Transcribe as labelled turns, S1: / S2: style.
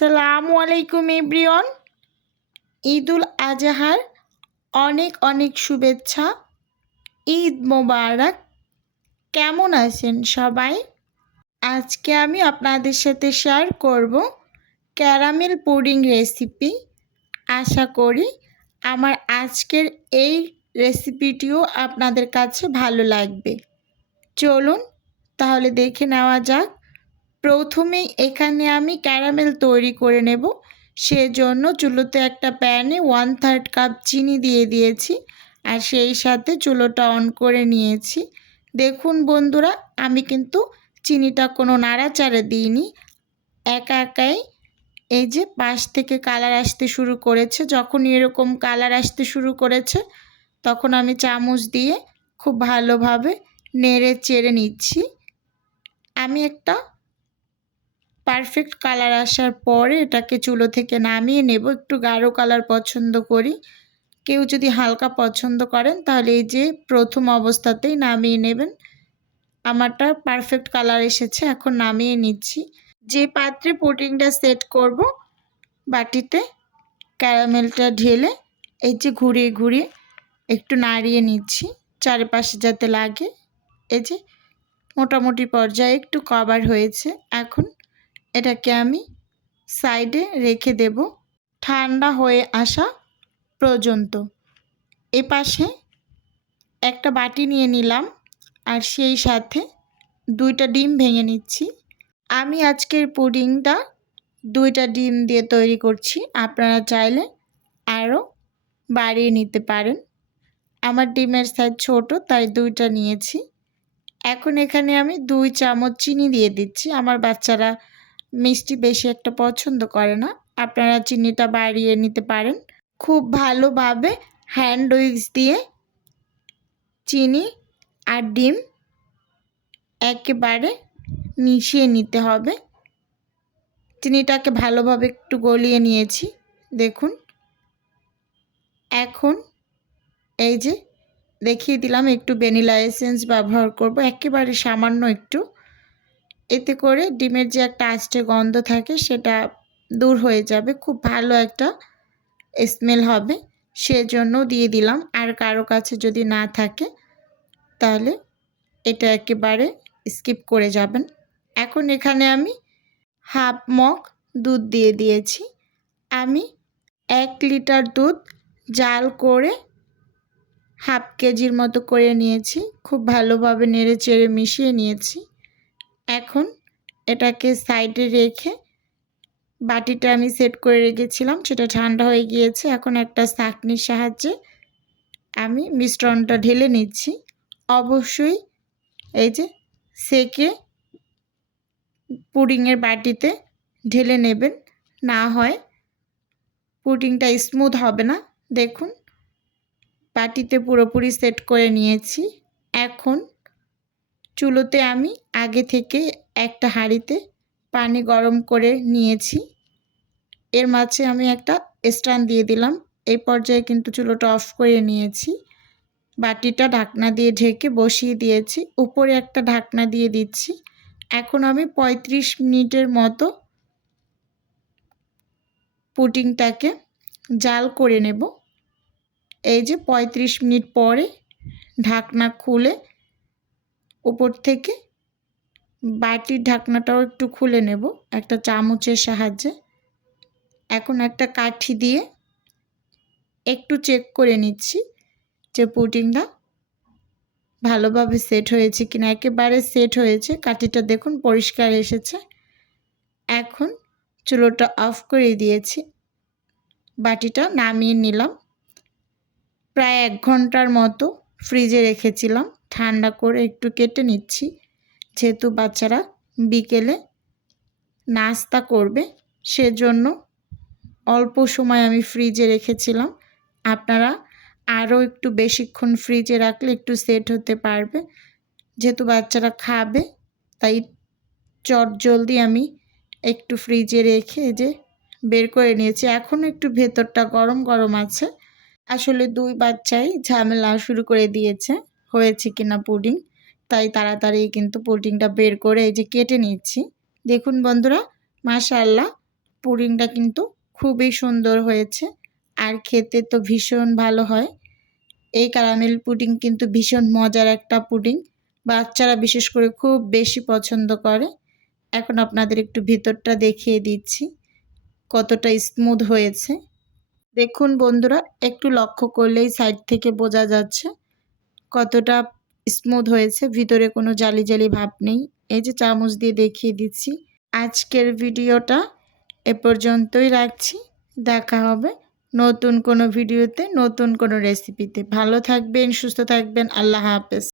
S1: আসসালামু আলাইকুম, এভরিওয়ান। ঈদুল আজহার অনেক অনেক শুভেচ্ছা। ঈদ মোবারক। কেমন আছেন সবাই? আজকে আমি আপনাদের সাথে শেয়ার করব ক্যারামেল পুডিং রেসিপি আশা করি আমার আজকের এই রেসিপিটিও আপনাদের কাছে ভালো লাগবে। চলুন তাহলে দেখে নেওয়া যাক। প্রথমেই এখানে আমি ক্যারামেল তৈরি করে নেব। সেজন্য চুলোতে একটা প্যানে ওয়ান থার্ড কাপ চিনি দিয়ে দিয়েছি আর সেই সাথে চুলোটা অন করে নিয়েছি। দেখুন বন্ধুরা, আমি কিন্তু চিনিটা কোনো নাড়াচাড়া দিইনি। একা একাই এই যে পাশ থেকে কালার আসতে শুরু করেছে, যখন এরকম কালার আসতে শুরু করেছে, তখন আমি চামচ দিয়ে খুব ভালোভাবে নেড়ে চেড়ে নিচ্ছি। আমি একটা পারফেক্ট কালার আসার পরে এটাকে চুলো থেকে নামিয়ে নেব। একটু গাঢ় কালার পছন্দ করি। কেউ যদি হালকা পছন্দ করেন, তাহলে এই যে প্রথম অবস্থাতেই নামিয়ে নেবেন। আমারটা পারফেক্ট কালার এসেছে, এখন নামিয়ে নিচ্ছি। যে পাত্রে পুডিংটা সেট করব, বাটিতে ক্যারামেলটা ঢেলে এই যে ঘুরিয়ে ঘুরিয়ে একটু নাড়িয়ে নিচ্ছি, চারিপাশে যাতে লাগে। এই যে মোটামুটি পর্যায়ে একটু কভার হয়েছে। এখন এটাকে আমি সাইডে রেখে দেব ঠান্ডা হয়ে আসা পর্যন্ত। এ পাশে একটা বাটি নিয়ে নিলাম আর সেই সাথে দুইটা ডিম ভেঙে নিচ্ছি। আমি আজকের পুডিংটা দুইটা ডিম দিয়ে তৈরি করছি। আপনারা চাইলে আরও বাড়িয়ে নিতে পারেন। আমার ডিমের সাইজ ছোট, তাই দুইটা নিয়েছি। এখন এখানে আমি দুই চামচ চিনি দিয়ে দিচ্ছি। আমার বাচ্চারা মিষ্টি বেশি একটা পছন্দ করে না। আপনারা চিনিটা বাড়িয়ে নিতে পারেন। খুব ভালোভাবে হ্যান্ড উইক্স দিয়ে চিনি আর ডিম একেবারে মিশিয়ে নিতে হবে। চিনিটাকে ভালোভাবে একটু গলিয়ে নিয়েছি, দেখুন। এখন এই যে দেখিয়ে দিলাম, একটু ভ্যানিলা এসেন্স ব্যবহার করব, একেবারে সামান্য একটু। এতে করে ডিমের যে একটা আষ্টে গন্ধ থাকে সেটা দূর হয়ে যাবে, খুব ভালো একটা স্মেল হবে। সেজন্য দিয়ে দিলাম। আর কারও কাছে যদি না থাকে, তাহলে এটা একেবারে স্কিপ করে যাবেন। এখন এখানে আমি হাফ মগ দুধ দিয়ে দিয়েছি। আমি এক লিটার দুধ জাল করে হাফ কেজির মতো করে নিয়েছি। খুব ভালোভাবে নেড়ে চেড়ে মিশিয়ে নিয়েছি। এখন এটাকে সাইডে রেখে বাটিটা আমি সেট করে রেখেছিলাম, সেটা ঠান্ডা হয়ে গিয়েছে। এখন একটা চাকনির সাহায্যে আমি মিশ্রণটা ঢেলে নিচ্ছি। অবশ্যই এই যে সেকে পুডিংয়ের বাটিতে ঢেলে নেবেন। না হয় পুডিংটা স্মুথ হবে না। দেখুন, বাটিতে পুরোপুরি সেট করে নিয়েছি। এখন চুলোতে আমি আগে থেকে একটা হাঁড়িতে পানি গরম করে নিয়েছি। এর মাঝে আমি একটা স্ট্যান্ড দিয়ে দিলাম। এই পর্যায়ে কিন্তু চুলোটা অফ করে নিয়েছি। বাটিটা ঢাকনা দিয়ে ঢেকে বসিয়ে দিয়েছি। উপরে একটা ঢাকনা দিয়ে দিচ্ছি। এখন আমি ৩৫ মিনিটের মতো পুটিংটাকে জাল করে নেব। এই যে ৩৫ মিনিট পরে ঢাকনা খুলে উপর থেকে বাটির ঢাকনাটাও একটু খুলে নেব, একটা চামচের সাহায্যে। এখন একটা কাঠি দিয়ে একটু চেক করে নিচ্ছি যে পুডিংটা ভালোভাবে সেট হয়েছে কিনা। একেবারে সেট হয়েছে, কাঠিটা দেখুন পরিষ্কার এসেছে। এখন চুলোটা অফ করে দিয়েছি, বাটিটা নামিয়ে নিলাম। প্রায় এক ঘণ্টার মতো ফ্রিজে রেখেছিলাম। ঠান্ডা করে একটু কেটে নিচ্ছি। যেহেতু বাচ্চারা বিকেলে নাস্তা করবে, সেজন্য অল্প সময় আমি ফ্রিজে রেখেছিলাম। আপনারা আরও একটু বেশিক্ষণ ফ্রিজে রাখলে একটু সেট হতে পারবে। যেহেতু বাচ্চারা খাবে, তাই চট জলদি আমি একটু ফ্রিজে রেখে যে বের করে নিয়েছি। এখনও একটু ভেতরটা গরম গরম আছে। আসলে দুই বাচ্চাই ঝামেলা শুরু করে দিয়েছে। হয়েছে কিনা পুডিং তাই তাড়াতাড়ি কিন্তু পুডিংটা বের করে এই যে কেটে নিচ্ছি। দেখুন বন্ধুরা মাশাল্লাহ পুডিংটা কিন্তু খুবই সুন্দর হয়েছে, আর খেতে তো ভীষণ ভালো হয়। এই ক্যারামেল পুডিং কিন্তু ভীষণ মজার একটা পুডিং বাচ্চারা বিশেষ করে খুব বেশি পছন্দ করে। এখন আপনাদের একটু ভিতরটা দেখিয়ে দিচ্ছি, কতটা স্মুথ হয়েছে। দেখুন বন্ধুরা, একটু লক্ষ্য করলেই সাইড থেকে বোঝা যাচ্ছে। কতটা স্মুথ হয়েছে, ভিতরে কোনো জালি জালি ভাব নেই। এই যে চামচ দিয়ে দেখিয়ে দিচ্ছি। আজকের ভিডিওটা এ পর্যন্তই রাখছি। দেখা হবে নতুন কোনো ভিডিওতে, নতুন কোনো রেসিপিতে ভালো থাকবেন, সুস্থ থাকবেন। আল্লাহ হাফেজ।